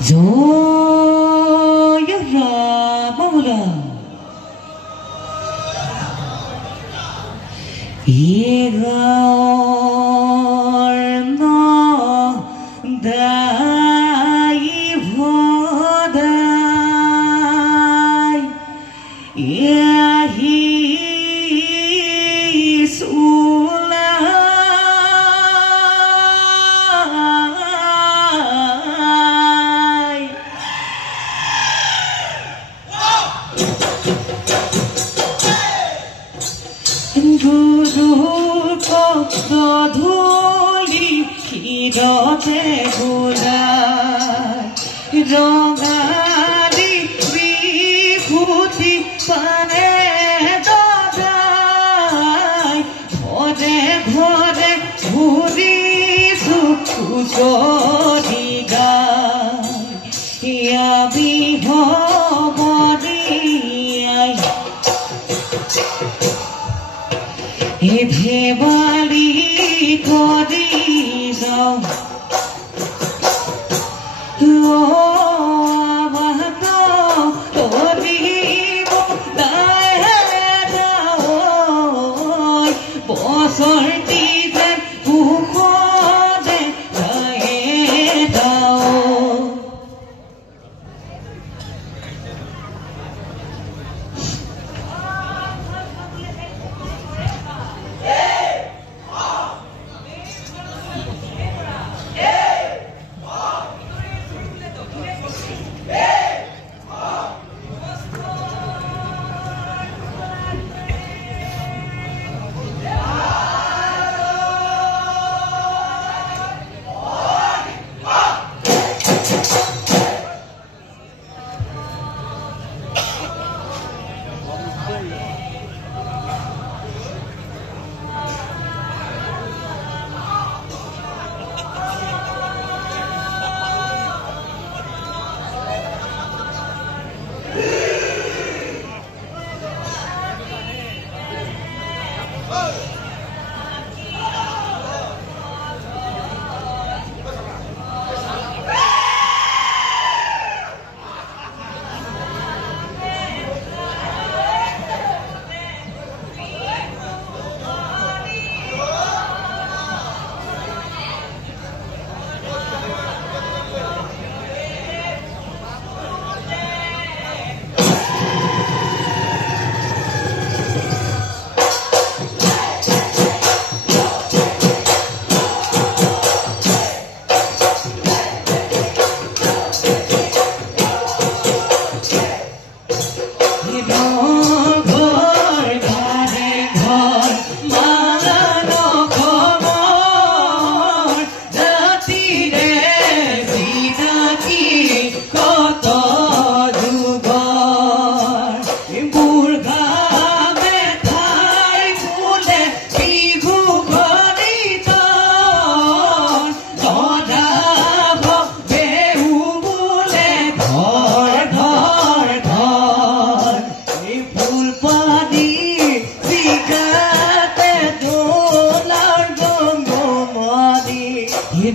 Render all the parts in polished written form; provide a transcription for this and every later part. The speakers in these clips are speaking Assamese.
জয় রাম মৌলা ইগর ন দাই ভদাই ইয়াহি ধুলি ক্ষীরতে গোলাই রঙালি বিভূতি পানে দদাই ঘরে ঘরে ঘুরিছো খুচরি গাই আমি ভবরিয়াই ধেমালি করি যাও বছরটি যেন কুশলে দাও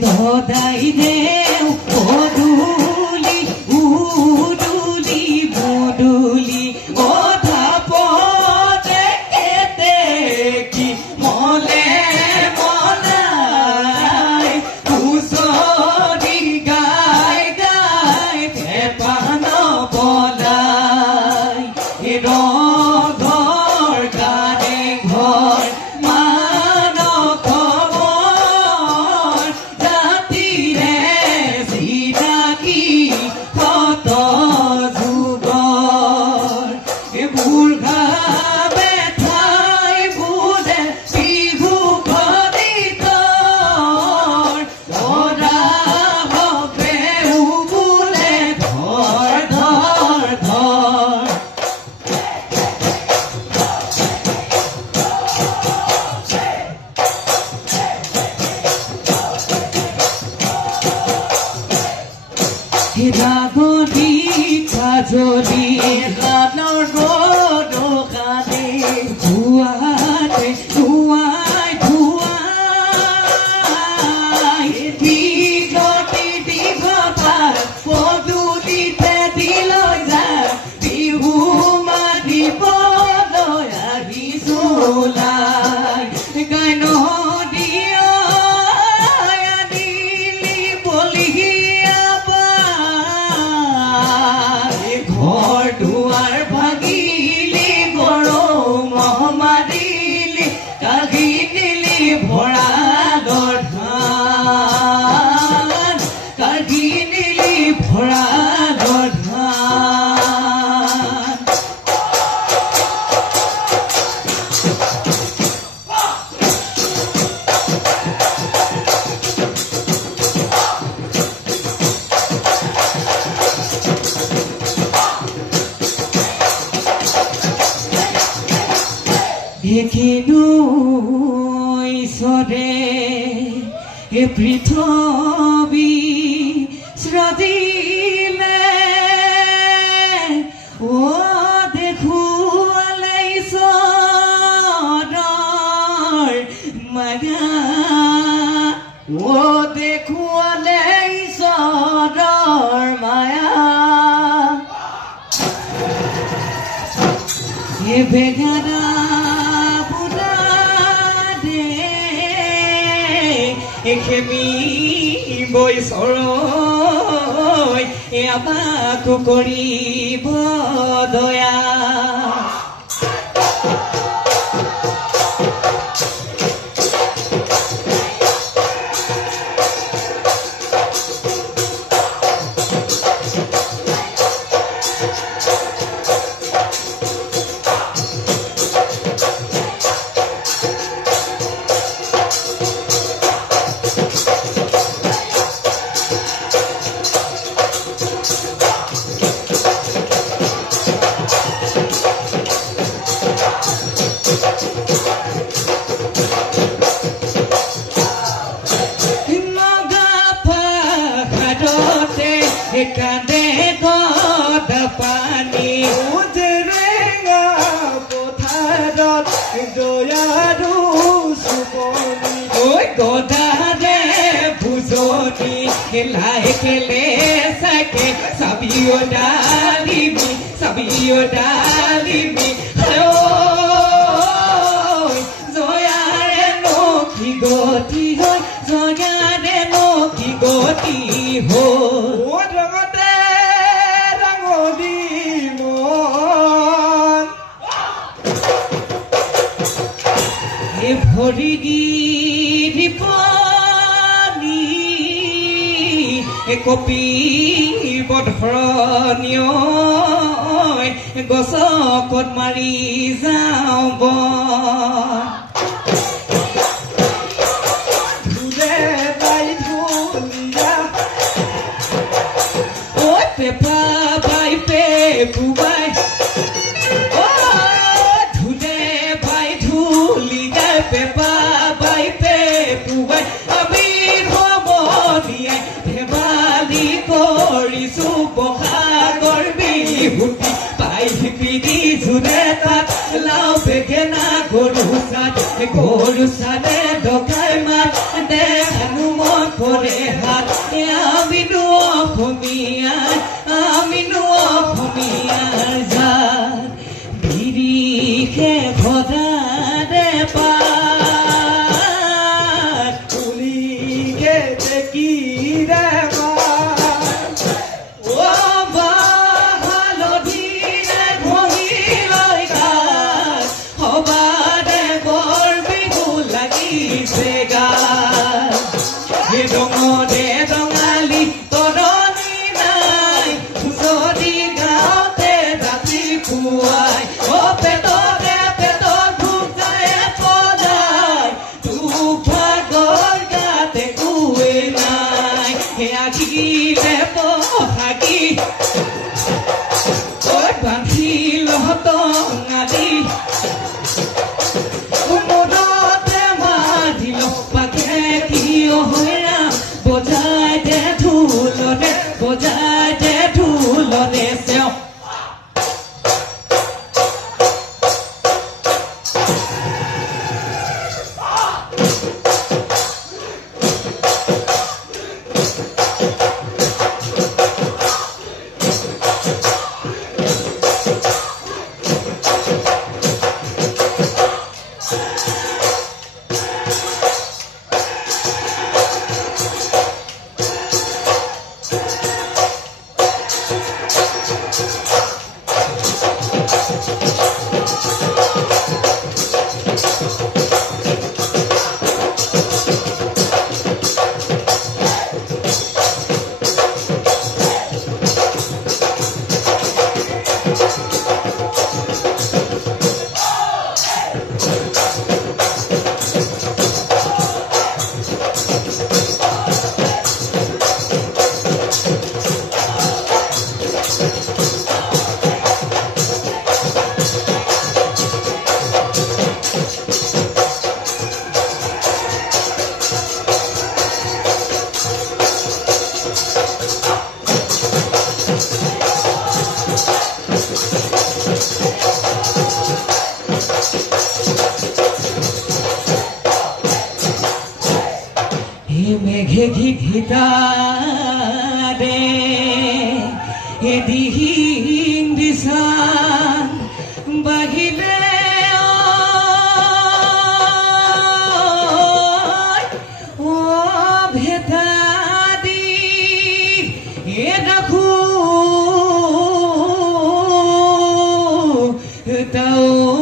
ধদাই দেও বদুলি উদুলি বদুলি ওধা পদে এতে কি মলে মলাই কুসরি গাই গাই থেপান বলাই ঘর গানে ঘর রাগনি কাজলি রানার দোকানে ধুয়াতে ধুয়াই ধুয়াই বিগতি দিঘাটার ভঁৰালৰ ধান দেখিলো ঈশ্বৰে হে পৃথিৱী সৃজিলে ও দেখুৱালে ঈশ্বৰৰ মায়া ও দেখুৱালে ঈশ্বৰৰ মায়া হে বেগানা খেমি বৈ চৰৈ আমাকো কৰিব দয়া কান্দে গদ পানী জেৰেঙা পথাৰত দয়াৰু চুপনি ঐ গদাৰে ভুজনি খেলাই খেলে চাকে চাবিও ডালিমি জয়াৰে নখি গতি হৈ জয়াৰে নখি গতি হৈ ভৰি গিৰি পানী কপি বধৰণীয় গছকত মাৰি যাওঁ ধুলে বাই ধুলিয়া ঐ পেপা বাই পেপুবাই পেপা বাই পেপুৱাই আবিৰ সমনীয়াই ধেমালি কৰিছো বহাগৰ বিহুটি পাই পিনি জোনে তাত লাও বেঙেনা গৰু চালে ডকাই মাত দেখানো মই পৰে হাত আমিনো অসমীয়াৰ জাত বিৰিষে ভদাৰে ডঙালী তৰণি নাই যদি গাঁৱতে জাতি খুৱাই পেটৰ ভোজাই পদাই তোৰ গাতে কুৱে নাই আঁকিলে পহাগি বান্ধি লহতঙালি মূৰতে মাৰিল পাখে কিয় হৈৰা বজাই দে ঢোলনে চেও এদিন দিছান বাহিলে ও ভেটা দি এ রাখো তাও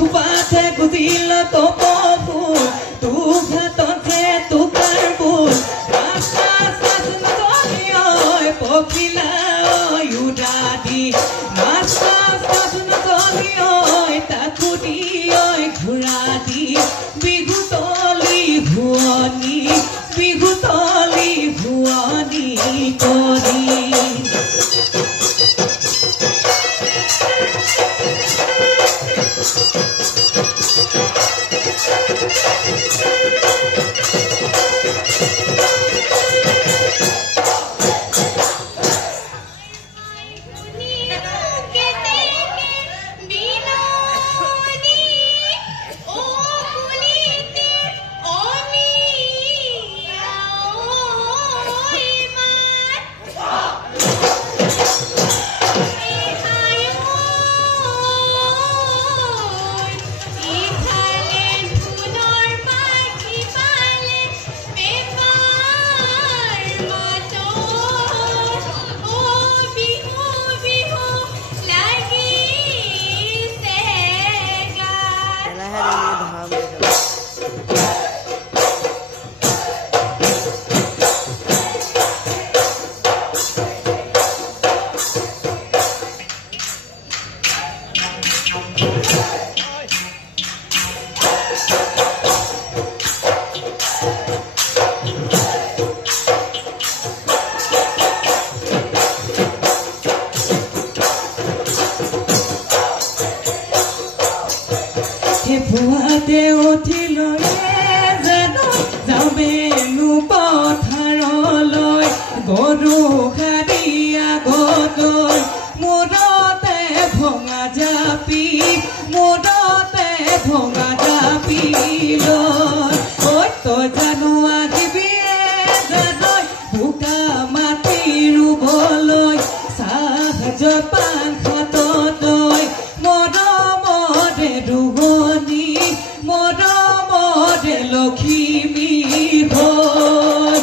খুবাতে গুদিল তো পফুল তু ভাততে তু কারবুল রাস্তা সাসন তলিয় পখিলা উড়াদি রাস্তা সাসন তলিয় তাকুদি ঘুরাদি বিহুতলি ভুৱনী কৰি ভুৱাতে উঠিলৈ জানো যাবেনো পথাৰলৈ গৰু খাৰিয়া গলৈ মূৰতে ভঙা জাপি লৈ ঐ তই জানো আহিবি জানৈ বোকা মাটি ৰুবলৈ চাহ জপান খাতলৈ মৰমৰে ৰুৱনী মৰমৰে লখিমী ভয়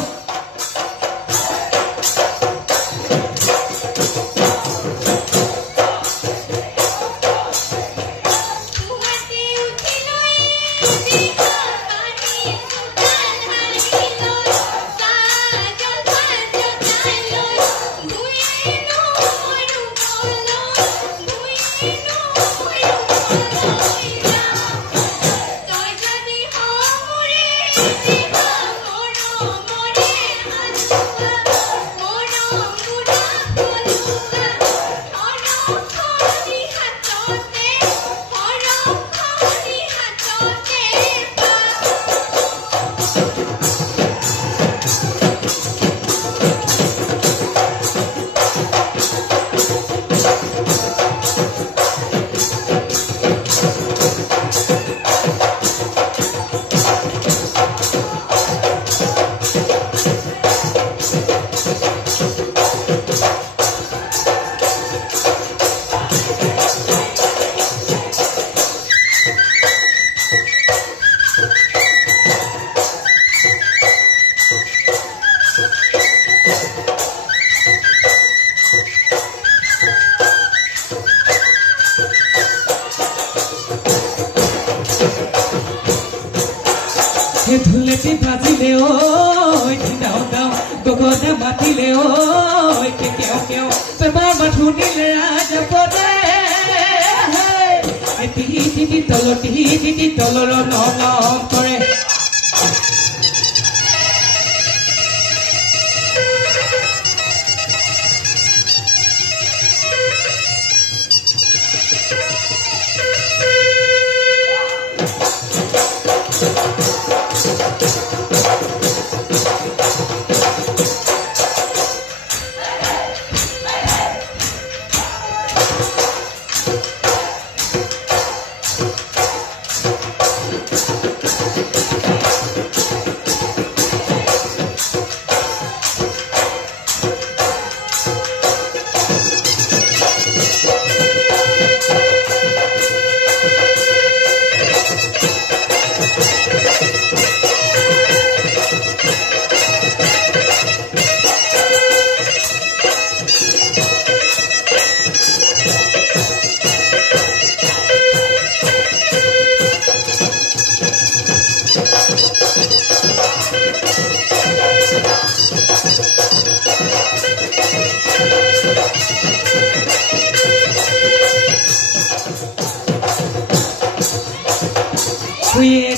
মাতিলে ঐ দিনাও দাও গগনে মাতিলে ঐ কেও কেও প্ৰেমৰ মাথো নিলে ৰাজপদে টিহি তলৰ নলম কৰে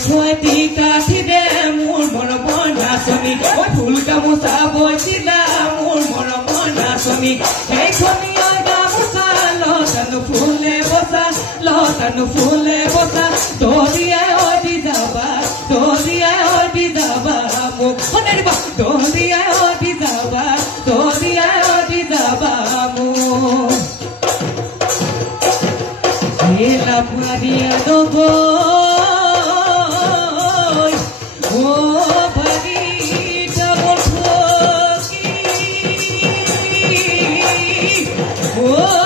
ছয়টি কাঠি দে মোৰ মৰমৰ নাচনী ফুল গামোচা বৈছিলা মোৰ মৰমৰ নাচনী সেইখনীয়া গামোচা লতানো ফুলে বচা দলিয়াই অদি যাবা মোক শুনে দিবা দলিয়াই অদি যাবা মোক লাফাৰিয়া দব Oh,